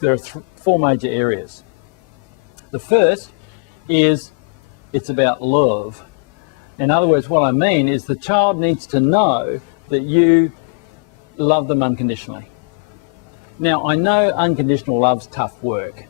there are four major areas. The first is it's about love. In other words, what I mean is the child needs to know that you love them unconditionally. Now, I know unconditional love's tough work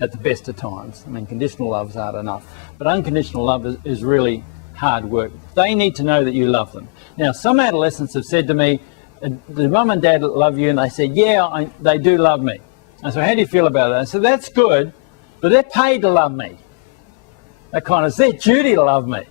at the best of times. I mean, conditional love's hard enough, but unconditional love is really hard work. They need to know that you love them. Now, some adolescents have said to me, "Do mum and dad love you?" And they said, "Yeah, they do love me." I said, "How do you feel about that?" I said, "That's good, but they're paid to love me. It's their duty to love me."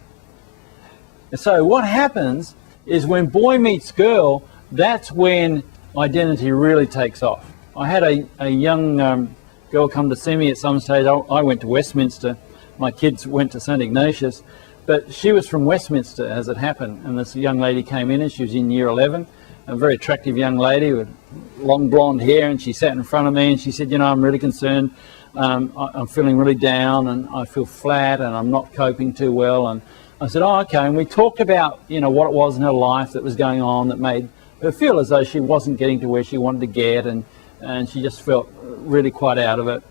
And so what happens is when boy meets girl, that's when identity really takes off. I had a young girl come to see me at some stage. I went to Westminster. My kids went to St Ignatius, but she was from Westminster as it happened. And this young lady came in, and she was in year 11, a very attractive young lady with long blonde hair, and she sat in front of me and she said, "You know, I'm really concerned. I'm feeling really down, and I feel flat, and I'm not coping too well." And I said, "Oh, okay." And we talked about, what it was in her life that was going on that made her feel as though she wasn't getting to where she wanted to get, and she just felt really quite out of it.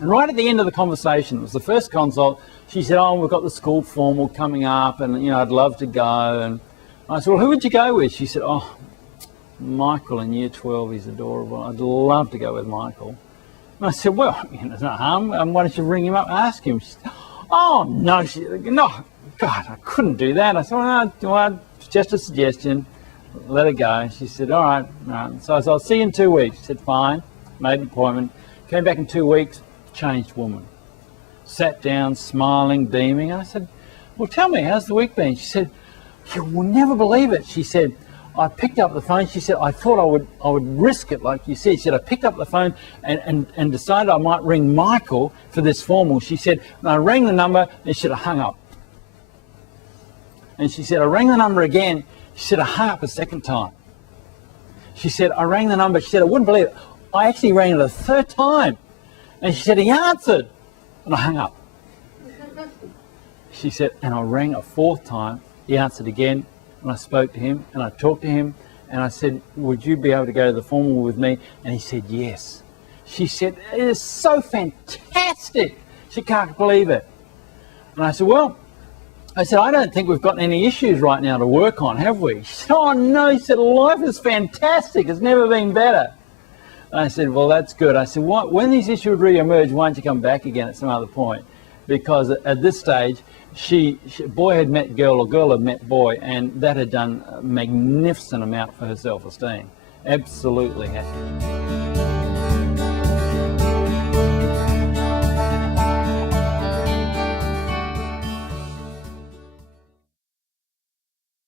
And right at the end of the conversation, it was the first consult, she said, "Oh, we've got the school formal coming up, and I'd love to go." And I said, "Well, who would you go with?" She said, "Oh, Michael in year 12, he's adorable. I'd love to go with Michael." And I said, "Well, there's no harm. Why don't you ring him up and ask him?" She said, "Oh, no, no, God, I couldn't do that." I said, "Well, just a suggestion. Let it go." She said, all right. So I said, "I'll see you in 2 weeks." She said, "Fine." Made an appointment. Came back in 2 weeks, changed woman. Sat down, smiling, beaming. I said, "Well, tell me, how's the week been?" She said, "You will never believe it." She said, "I picked up the phone." She said, "I thought I would risk it, like you said." She said, "I picked up the phone and decided I might ring Michael for this formal." She said, "And I rang the number," and she said, "I hung up." And she said, "I rang the number again." She said, "I hung up a second time." She said, "I rang the number." She said, "I wouldn't believe it. I actually rang it a third time." And she said, "He answered." And I hung up. She said, "And I rang a fourth time. He answered again. And I spoke to him, and I talked to him, and I said, 'Would you be able to go to the formal with me?' And he said, 'Yes.'" She said, "It is so fantastic. She can't believe it." And I said, "Well," I said, "I don't think we've got any issues right now to work on, have we?" She said, "Oh, no." She said, "Life is fantastic. It's never been better." And I said, "Well, that's good." I said, "When these issues re-emerge, why don't you come back again at some other point?" Because at this stage, boy had met girl, or girl had met boy, and that had done a magnificent amount for her self-esteem. Absolutely happy.